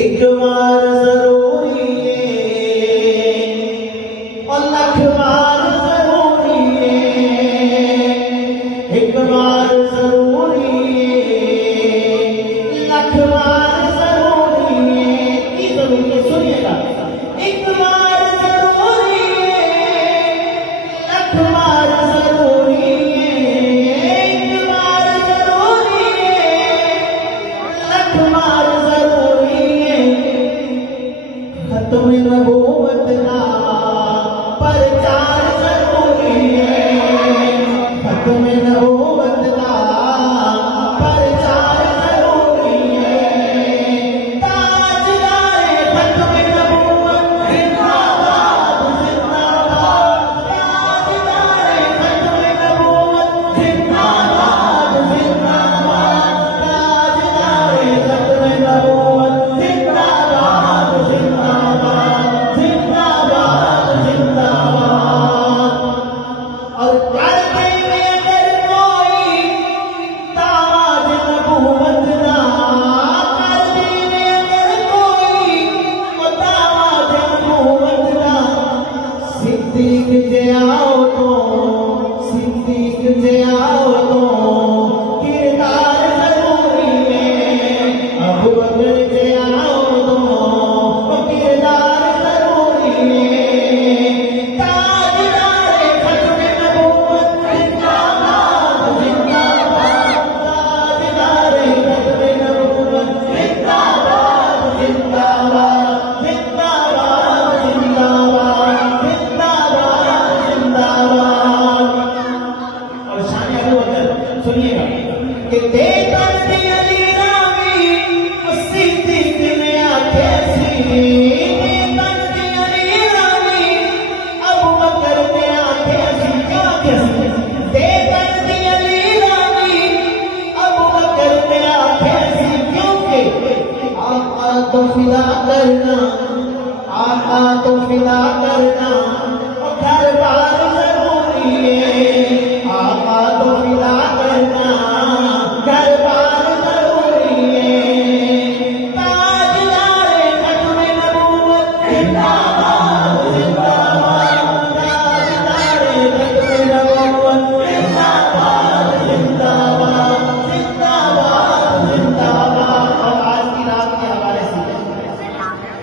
एक बार जरूरी है और लख बार जरूरी है। एक बार जरूरी है, लख बार जरूरी है। की जरूरी है सुनिएगा। एक बार जरूरी है, लख बार जरूरी है। एक बार जरूरी है, लख बार जरूरी है। खत्म नबूवत ना प्रचार जरूरी है। खत्म नबूवत ना प्रचार जरूरी है। ताजदारे खत्म नबूवत जिंदाबाद जिंदाबाद। ताजदारे खत्म नबूवत जिंदाबाद जिंदाबाद। ताजदारे खत्म नबूवत जिंदाबाद जिंदाबाद जिंदाबाद जिंदाबाद। और कर देंगे अगर कोई दामाद नबूवत ना, कर देंगे अगर कोई दामाद नबूवत ना। सिद्दीक जे आओ तो, सिद्दीक जे आओ तो किरदार जरूरी है। अबू बकर जे आओ तो किरदार जरूरी है। ताजदारे खत्म नबूवत जिंदाबाद जिंदाबाद। ताजदारे खत्म नबूवत जिंदाबाद जिंदाबाद जिंदाबाद जिंदाबाद जिंदाबाद जिंदाबाद। और शान अबू बकर सुनिएगा कि देकर दिया लीलामी सिद्दीक ने आंखें सी। देकर दिया लीलामी अबू बकर ने आंखें सी। क्यों आंखें सी? देकर दिया लीलामी अबू बकर ने आंखें सी। क्योंकि आका तो फिदा करना, आका तो फिदा करना और घर बार जरूरी है। आका तो फिदा करना, घर बार जरूरी है। ताजदारे खत्म नबूवत जिंदाबाद जिंदाबाद। ताजदारे खत्म नबूवत जिंदाबाद जिंदाबाद जिंदाबाद जिंदाबाद। और आज की रात के हवाले से,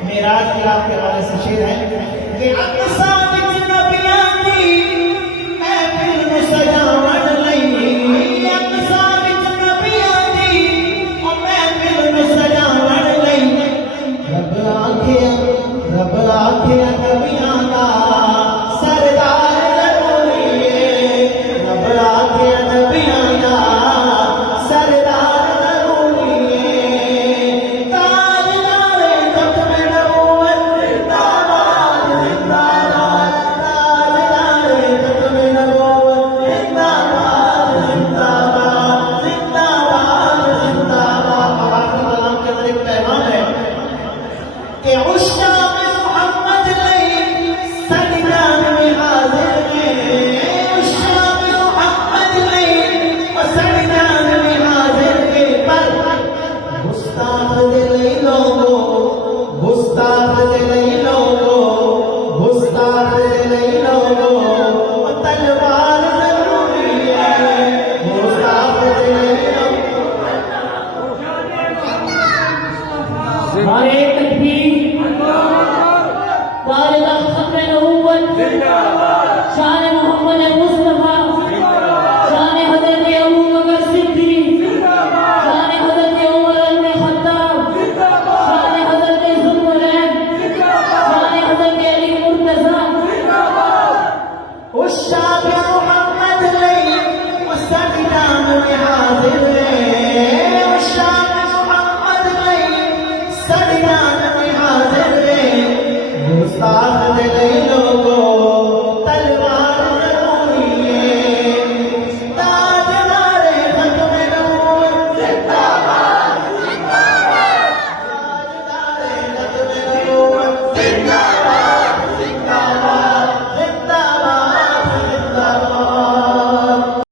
मेराज की रात के हवाले से शेर है कि अक़सा विच नबियां दी महफिल नूं सजावण लई। अक़सा विच नबियां दी महफिल नूं सजावण लई। रब आखिया नबियां दा सरदार जरूरी है। रब आखिया नबियां दा सरदार जरूरी है। ताजदारे खत्म नबूवत जिंदाबाद जिंदाबाद। ताजदारे खत्म नबूवत जिंदाबाद जिंदाबाद जिंदाबाद जिंदाबाद। और आखिरी कलाम के अंदर एक पैगाम है कि उश्ताक़ मोहम्मद लई सजदान में हाजिर हैं। उश्ताक़ मोहम्मद लई सजदान में हाजिर हैं। पर गुस्ताख दे लई लोगो, गुस्ताख दे लई लोगो, गुस्ताख दे लई लोगो तलवार जरूरी है। गुस्ताख दे लई लोगो। नारे तकबीर, नारे खत्म नबूवत, शान